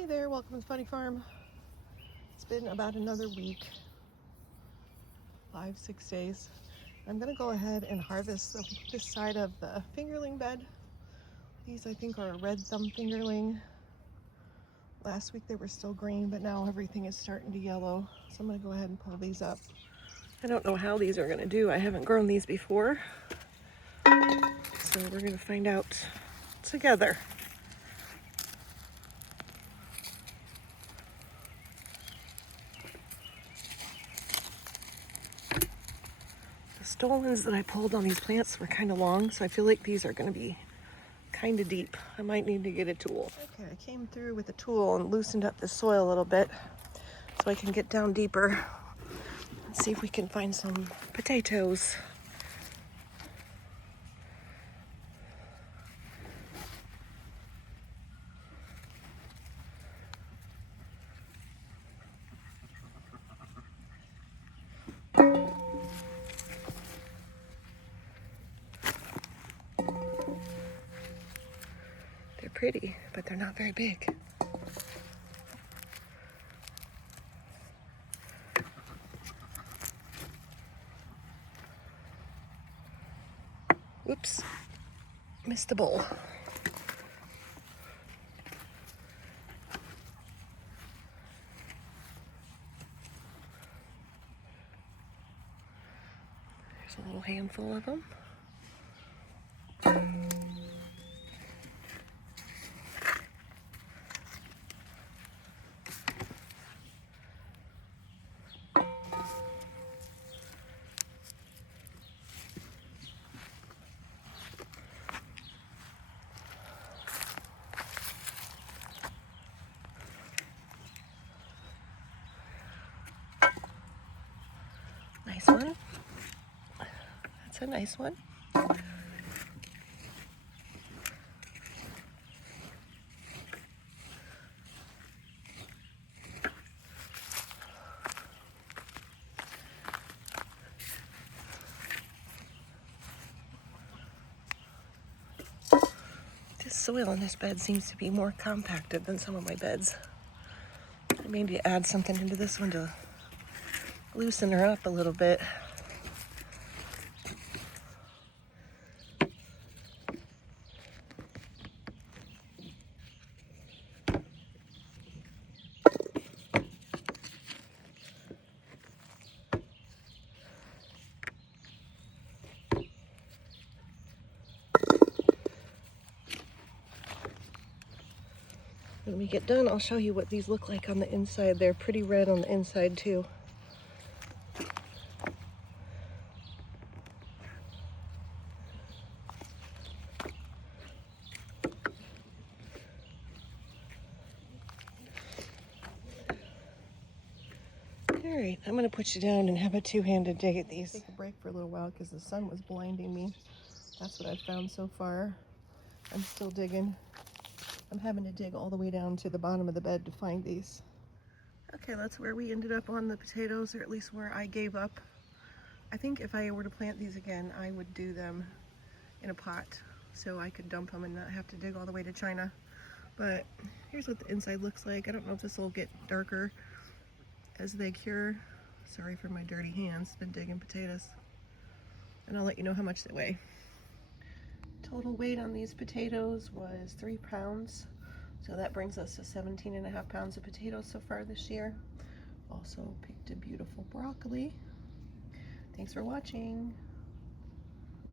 Hey there, welcome to the Funny Farm. It's been about another week, 5-6 days. I'm gonna go ahead and harvest this side of the fingerling bed. These I think are a red thumb fingerling. Last week they were still green, but now everything is starting to yellow. So I'm gonna go ahead and pull these up. I don't know how these are gonna do. I haven't grown these before. So we're gonna find out together. The stolons that I pulled on these plants were kind of long, so I feel like these are going to be kind of deep. I might need to get a tool. Okay, I came through with a tool and loosened up the soil a little bit so I can get down deeper and see if we can find some potatoes. They're pretty, but they're not very big. Oops, missed the bowl. There's a little handful of them. Nice one. That's a nice one. This soil in this bed seems to be more compacted than some of my beds. I may need to add something into this one to loosen her up a little bit. When we get done, I'll show you what these look like on the inside. They're pretty red on the inside too. All right, I'm gonna put you down and have a two-handed dig at these. Take a break for a little while because the sun was blinding me. That's what I've found so far. I'm still digging. I'm having to dig all the way down to the bottom of the bed to find these. Okay, that's where we ended up on the potatoes, or at least where I gave up. I think if I were to plant these again, I would do them in a pot so I could dump them and not have to dig all the way to China. But here's what the inside looks like. I don't know if this will get darker as they cure. Sorry for my dirty hands, been digging potatoes. And I'll let you know how much they weigh. Total weight on these potatoes was 3 pounds. So that brings us to 17.5 pounds of potatoes so far this year. Also picked a beautiful broccoli. Thanks for watching.